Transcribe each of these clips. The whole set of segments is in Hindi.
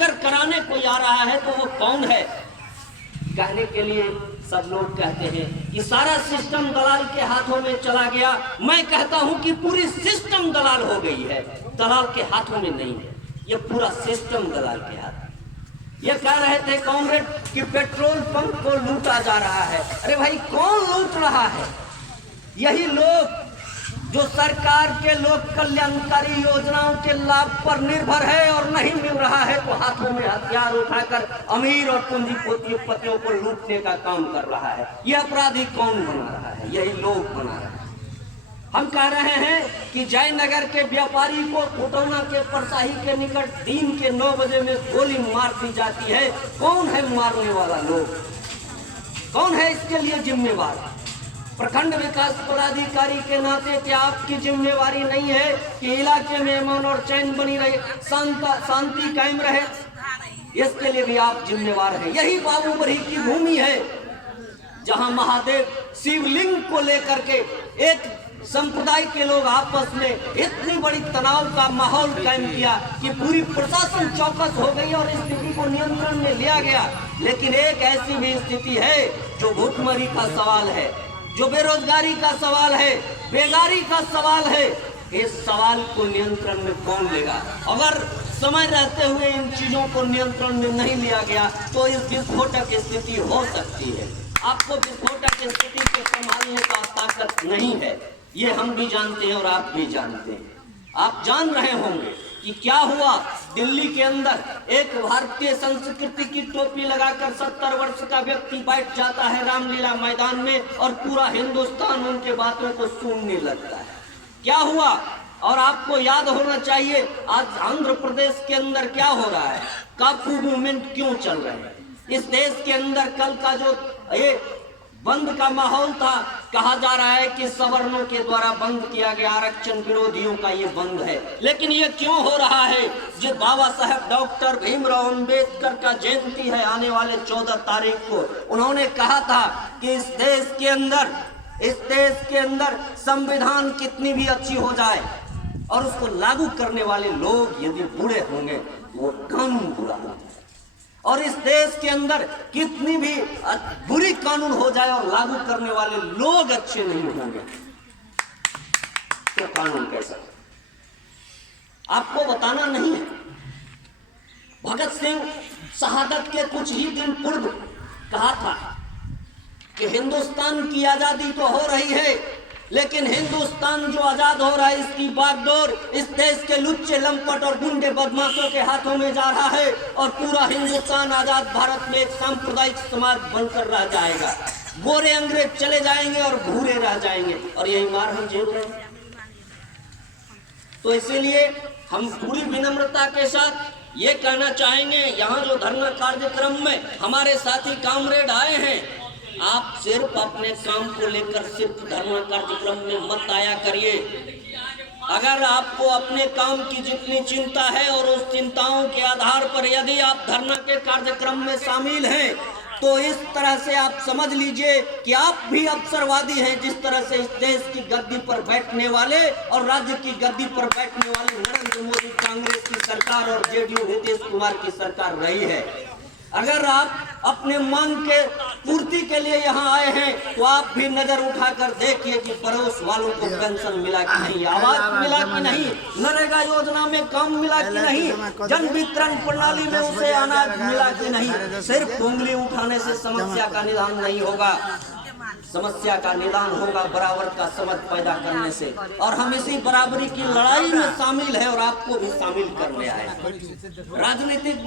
अगर कराने कोई आ रहा है तो वो कौन है? कहने के लिए सब लोग कहते हैं कि सारा सिस्टम दलाल के हाथों में चला गया। मैं कहता हूं कि पूरी सिस्टम दलाल हो गई है, दलाल के हाथों में नहीं है, ये पूरा सिस्टम दलाल के हाथ। ये कह रहे थे कांग्रेस कि पेट्रोल पंप को लूटा जा रहा है। अरे भाई कौन लूट रहा है? यही लोग जो सरकार के लोक कल्याणकारी योजनाओं के लाभ पर निर्भर है और नहीं मिल रहा है तो हाथों में हथियार उठाकर अमीर और पूंजीपतियों को लूटने का काम कर रहा है। यह अपराधी कौन बना रहा है? यही लोग बना रहे हैं। हम कह रहे हैं कि जयनगर के व्यापारी को कोटौना के परसाही के निकट दिन के 9 बजे में गोली मार दी जाती है। कौन है मारने वाला लोग? कौन है इसके लिए जिम्मेवार? प्रखंड विकास पदाधिकारी के नाते क्या आपकी जिम्मेवारी नहीं है कि इलाके में अमन और चैन बनी रहे, शांति कायम रहे? इसके लिए भी आप जिम्मेवार हैं। यही बाबूबरी की भूमि है जहां महादेव शिवलिंग को लेकर के एक संप्रदाय के लोग आपस में इतनी बड़ी तनाव का माहौल कायम किया कि पूरी प्रशासन चौकस हो गई और स्थिति को नियंत्रण में लिया गया। लेकिन एक ऐसी भी स्थिति है जो भूखमरी का सवाल है, जो बेरोजगारी का सवाल है, बेगारी का सवाल है। इस सवाल को नियंत्रण में कौन लेगा? अगर समय रहते हुए इन चीजों को नियंत्रण में नहीं लिया गया तो इस विस्फोटक स्थिति हो सकती है। आपको विस्फोटक स्थिति को संभालने का ताकत नहीं है, ये हम भी जानते हैं और आप भी जानते हैं। आप जान रहे होंगे कि क्या हुआ दिल्ली के अंदर। एक भारतीय संस्कृति की टोपी लगाकर 70 वर्ष का व्यक्ति बैठ जाता है रामलीला मैदान में और पूरा हिंदुस्तान उनके बातों को सुनने लगता है। क्या हुआ? और आपको याद होना चाहिए आज आंध्र प्रदेश के अंदर क्या हो रहा है, काफी मूवमेंट क्यों चल रहे हैं। इस देश के अंदर कल का जो ये बंद का माहौल था, कहा जा रहा है कि सवर्णों के द्वारा बंद किया गया, आरक्षण विरोधियों का ये बंद है। लेकिन ये क्यों हो रहा है? जो बाबा साहब डॉक्टर भीमराव अंबेडकर का जयंती है आने वाले 14 तारीख को, उन्होंने कहा था कि इस देश के अंदर संविधान कितनी भी अच्छी हो जाए और उसको लागू करने वाले लोग यदि बुरे होंगे वो कानून बुरा होगा, और इस देश के अंदर कितनी भी बुरी कानून हो जाए और लागू करने वाले लोग अच्छे नहीं होंगे तो कानून कैसा? आपको बताना नहीं है। भगत सिंह शहादत के कुछ ही दिन पूर्व कहा था कि हिंदुस्तान की आजादी तो हो रही है, लेकिन हिंदुस्तान जो आजाद हो रहा है इसकी बागडोर इस देश के लुच्चे लंपट और गुंडे बदमाशों के हाथों में जा रहा है और पूरा हिंदुस्तान आजाद भारत में एक सांप्रदायिक समाज बनकर रह जाएगा। गोरे अंग्रेज चले जाएंगे और भूरे रह जाएंगे और यही मार हम झेल रहे हैं। तो इसीलिए हम पूरी विनम्रता के साथ ये कहना चाहेंगे, यहाँ जो धरना कार्यक्रम में हमारे साथी कामरेड आए हैं, आप सिर्फ अपने काम को लेकर सिर्फ धरना कार्यक्रम में मत आया करिए। अगर आपको अपने काम की जितनी चिंता है और उस चिंताओं के आधार पर यदि आप धरना के कार्यक्रम में शामिल हैं तो इस तरह से आप समझ लीजिए कि आप भी अवसरवादी हैं, जिस तरह से इस देश की गद्दी पर बैठने वाले और राज्य की गद्दी पर बैठने वाले नरेंद्र मोदी कांग्रेस की सरकार और जेडीयू नीतीश कुमार की सरकार रही है। अगर आप अपने मांग के पूर्ति के लिए यहाँ आए हैं तो आप भी नजर उठाकर देखिए कि पड़ोस वालों को पेंशन मिला कि नहीं, आवास मिला कि नहीं, नरेगा योजना में काम मिला कि नहीं, जन वितरण प्रणाली में उसे अनाज मिला कि नहीं। सिर्फ उंगली उठाने से समस्या का निदान नहीं होगा, समस्या का निदान होगा बराबर का समझ पैदा करने से। और हम इसी बराबरी की लड़ाई में शामिल है और आपको भी शामिल करने आए। राजनीतिक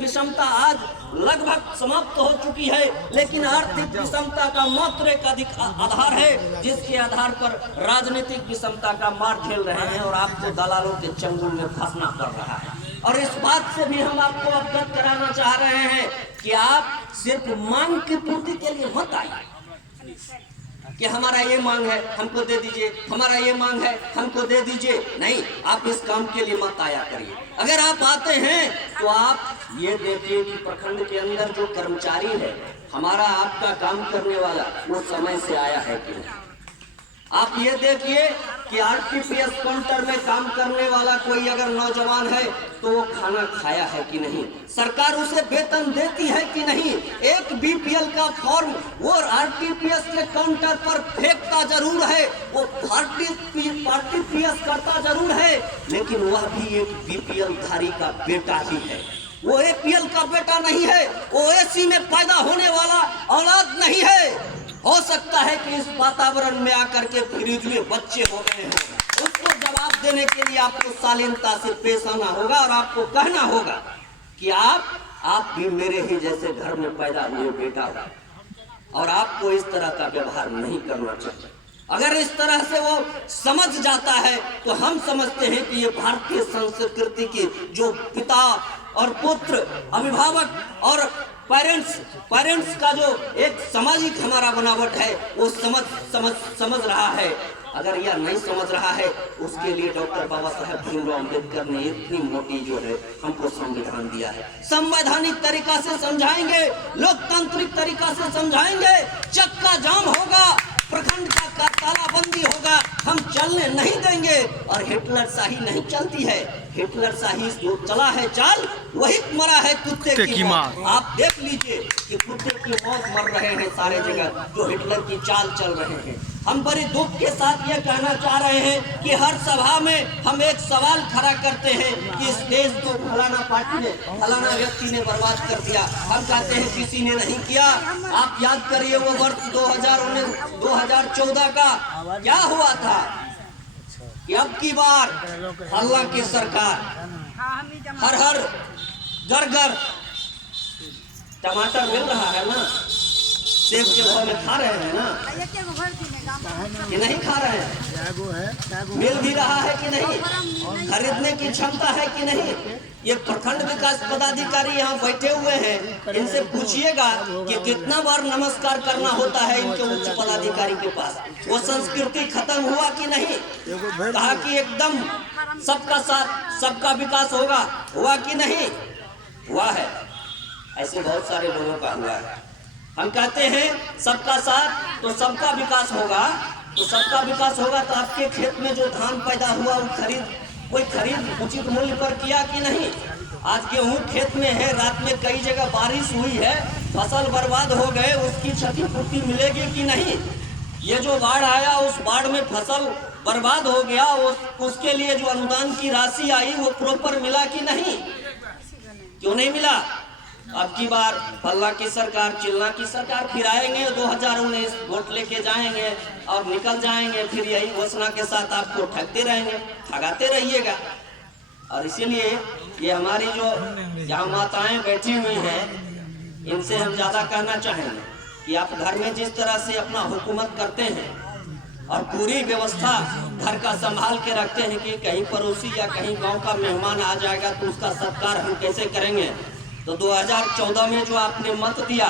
विषमता आज लगभग समाप्त हो चुकी है, लेकिन आर्थिक विषमता का मात्र एक अधिक आधार है जिसके आधार पर राजनीतिक विषमता का मार झेल रहे हैं और आपको दलालों के चंगुल में फंसना पड़ रहा है। और इस बात से भी हम आपको अवगत कराना चाह रहे हैं कि आप सिर्फ मांग की पूर्ति के लिए मत आइए कि हमारा ये मांग है हमको दे दीजिए, हमारा ये मांग है हमको दे दीजिए। नहीं, आप इस काम के लिए मत आया करिए। अगर आप आते हैं तो आप ये देखिए कि प्रखंड के अंदर जो कर्मचारी है, हमारा आपका काम करने वाला, वो समय से आया है कि नहीं। आप ये देखिए कि आरटीपीएस काउंटर में काम करने वाला कोई अगर नौजवान है तो वो खाना खाया है कि नहीं, सरकार उसे वेतन देती है कि नहीं। एक बीपीएल का फॉर्म वो आरटीपीएस के काउंटर पर फेंकता जरूर है, वो आरटीपीएस करता जरूर है, लेकिन वह भी एक बीपीएल धारी का बेटा ही है। वो एपीएल का बेटा नहीं है, वो एसी में पैदा होने वाला औलाद नहीं है। हो सकता है कि इस वातावरण में आकर के फ्रिज में बच्चे हो गए हों, उसको जवाब देने के लिए आपको शालीनता से पेश आना होगा और आपको कहना होगा कि आप भी मेरे ही जैसे घर में पैदा हुए बेटा हो और आपको इस तरह का व्यवहार नहीं करना चाहिए। अगर इस तरह से वो समझ जाता है तो हम समझते हैं कि ये भारतीय संस्कृति की जो पिता और पुत्र, अभिभावक और पेरेंट्स का जो एक सामाजिक हमारा बनावट है वो समझ रहा है। अगर यह नहीं समझ रहा है, उसके लिए डॉक्टर बाबा साहेब भीमराव अम्बेडकर ने इतनी मोटी जो है हमको संविधान दिया है। संवैधानिक तरीका से समझाएंगे, लोकतांत्रिक तरीका से समझाएंगे, चक्का जाम होगा, प्रखंड का तालाबंदी होगा, हम चलने नहीं देंगे। और हिटलर शाही नहीं चलती है, हिटलर शाही जो चला है चाल वही मरा है कुत्ते की मौत। आप देख लीजिए कि कुत्ते की मौत मर रहे हैं सारे जगह, जो हिटलर की चाल चल रहे हैं। हम बड़े दुख के साथ ये कहना चाह रहे हैं कि हर सभा में हम एक सवाल खड़ा करते हैं कि इस देश को फलाना पार्टी ने, फलाना व्यक्ति ने बर्बाद कर दिया। हम कहते हैं किसी ने नहीं किया। आप याद करिए वो वर्ष 2014 का क्या हुआ था कि अब की बार अल्लाह की सरकार हर घर टमाटर मिल रहा है ना, सेब के भाव में खा रहे हैं ना कि नहीं खा रहे हैं, मिल भी रहा है कि नहीं, खरीदने की क्षमता है कि नहीं। ये प्रखंड विकास पदाधिकारी यहाँ बैठे हुए हैं, इनसे पूछिएगा कि कितना बार नमस्कार करना होता है इनके उच्च पदाधिकारी के पास। वो संस्कृति खत्म हुआ कि नहीं, कहा कि एकदम सबका साथ सबका विकास होगा, हुआ कि नहीं हुआ है। ऐसे बहुत सारे लोगों का हुआ है। हम कहते हैं सबका साथ तो सबका विकास होगा, तो सबका विकास होगा तो आपके खेत में जो धान पैदा हुआ वो कोई खरीद उचित मूल्य पर किया कि नहीं। आज गेहूं खेत में है, रात में कई जगह बारिश हुई है, फसल बर्बाद हो गए, उसकी क्षतिपूर्ति मिलेगी कि नहीं। ये जो बाढ़ आया उस बाढ़ में फसल बर्बाद हो गया, उसके लिए जो अनुदान की राशि आई वो प्रॉपर मिला कि नहीं, क्यों नहीं मिला। अब की बार फल्ला की सरकार, चिल्ला की सरकार फिर आएंगे, 2019 वोट लेके जाएंगे और निकल जाएंगे, फिर यही घोषणा के साथ आपको ठगते रहेंगे, ठगाते रहिएगा। और इसीलिए ये हमारी जो यहाँ माताएं बैठी हुई हैं, इनसे हम ज़्यादा कहना चाहेंगे कि आप घर में जिस तरह से अपना हुकूमत करते हैं और पूरी व्यवस्था घर का संभाल के रखते हैं कि कहीं पड़ोसी या कहीं गाँव का मेहमान आ जाएगा तो उसका सत्कार हम कैसे करेंगे। तो 2014 में जो आपने मत दिया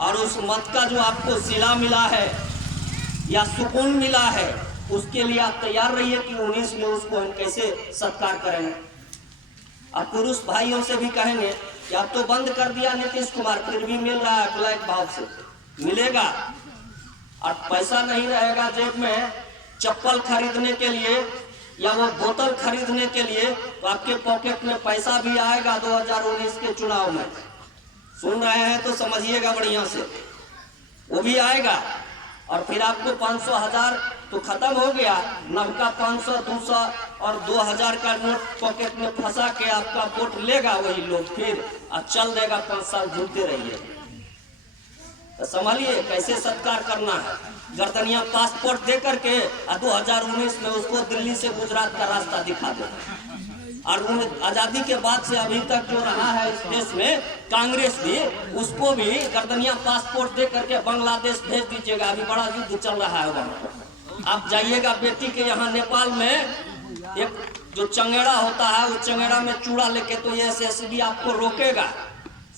और उस मत का जो आपको सिला मिला है या सुकून मिला है, उसके लिए आप तैयार रहिए कि 19 में उसको हम कैसे सत्कार करेंगे। अब पुरुष भाइयों से भी कहेंगे कि आप तो बंद कर दिया नीतीश कुमार, फिर भी मिल रहा है ब्लैक भाव से, मिलेगा। और पैसा नहीं रहेगा जेब में चप्पल खरीदने के लिए या वो बोतल खरीदने के लिए, तो आपके पॉकेट में पैसा भी आएगा 2019 के चुनाव में। सुन रहे हैं तो समझिएगा बढ़िया से, वो भी आएगा। और फिर आपको 500 1000 तो खत्म हो गया, नवका 500 200 और 2000 का नोट पॉकेट में फंसा के आपका वोट लेगा वही लोग, फिर चल देगा 5 साल घूमते रहिए। तो संभालिए कैसे सत्कार करना है। गर्दनिया पासपोर्ट दे करके 2019 में उसको दिल्ली से गुजरात का रास्ता दिखा दो। और आजादी के बाद से अभी तक जो रहा है इस देश में कांग्रेस भी, उसको भी गर्दनिया पासपोर्ट दे करके बांग्लादेश भेज दीजिएगा। अभी बड़ा युद्ध चल रहा है वहाँ। आप जाइएगा बेटी के यहाँ नेपाल में, एक जो चंगेड़ा होता है वो चंगेड़ा में चूड़ा लेके, तो ये एसएसबी आपको रोकेगा,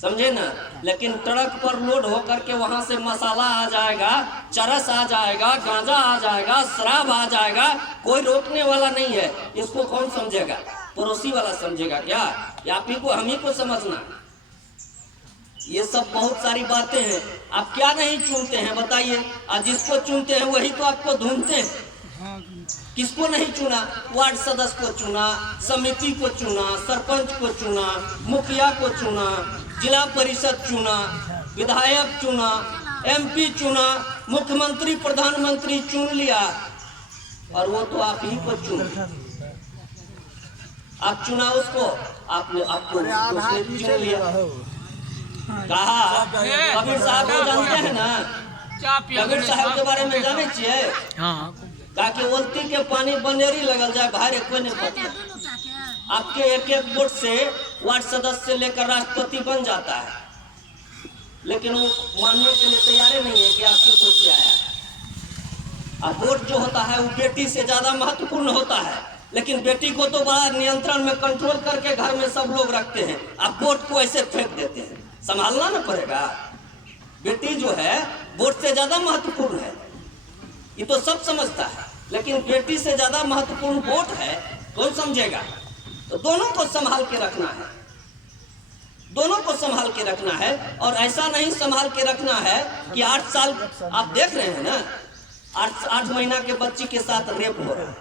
समझे ना। लेकिन ट्रक पर लोड होकर के वहां से मसाला आ जाएगा, चरस आ जाएगा, गांजा आ जाएगा, शराब आ जाएगा, कोई रोकने वाला नहीं है। इसको कौन समझेगा, पड़ोसी वाला समझेगा क्या, या आप ही को हम ही को समझना। ये सब बहुत सारी बातें हैं। आप क्या नहीं चुनते हैं बताइए? आज जिसको चुनते हैं वही तो आपको ढूंढते हैं। किसको नहीं चुना? वार्ड सदस्य को चुना, समिति को चुना, सरपंच को चुना, मुखिया को चुना, जिला परिषद चुना, विधायक चुना, MP चुना, मुख्यमंत्री प्रधानमंत्री चुन लिया, और वो तो आप ही को चुन। आप चुना उसको, आपने आपको उसने चुन लिया। कहा कबीर साहब को जानते हैं ना? कबीर साहब के बारे में जाने चाहिए? ताकि उल्टी के पानी बनेरी लगल जाए, बाहर कोई नहीं पता। आपके एक एक वोट से वार्ड सदस्य से लेकर राष्ट्रपति बन जाता है, लेकिन वो मानने के लिए तैयार नहीं है कि आपके वोट से आया है। अब वोट जो होता है वो बेटी से ज्यादा महत्वपूर्ण होता है, लेकिन बेटी को तो बड़ा नियंत्रण में कंट्रोल करके घर में सब लोग रखते हैं। अब वोट को ऐसे फेंक देते हैं, संभालना ना पड़ेगा। बेटी जो है वोट से ज्यादा महत्वपूर्ण है, ये तो सब समझता है, लेकिन बेटी से ज्यादा महत्वपूर्ण वोट है, कौन समझेगा? तो दोनों को संभाल के रखना है, दोनों को संभाल के रखना है। और ऐसा नहीं संभाल के रखना है कि 8 साल आप देख रहे हैं ना, 8 महीना के बच्ची के साथ रेप हो रहा है,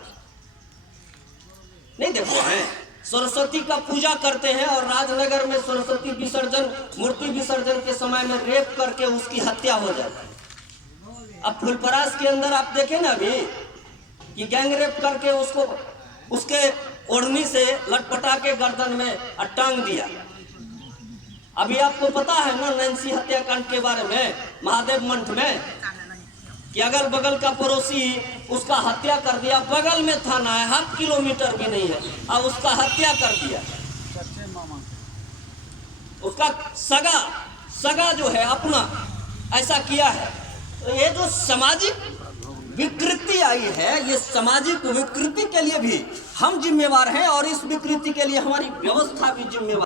नहीं देख रहे हैं? सरस्वती का पूजा करते हैं और राजनगर में सरस्वती विसर्जन, मूर्ति विसर्जन के समय में रेप करके उसकी हत्या हो जाती है। अब फुलपरास के अंदर आप देखें ना अभी कि गैंग रेप करके उसको उसके ओढ़नी से लटपटा के गर्दन में टांग दिया। अभी आपको पता है ना नैन्सी हत्याकांड के बारे में, महादेव मंठ में, कि अगल बगल का पड़ोसी उसका हत्या कर दिया। बगल में थाना है, 1/2 किलोमीटर भी नहीं है, अब उसका हत्या कर दिया। उसका सगा जो है अपना ऐसा किया है। तो ये जो सामाजिक विकृति आई है, ये सामाजिक विकृति के लिए भी हम जिम्मेवार हैं, और इस विकृति के लिए हमारी व्यवस्था भी जिम्मेवार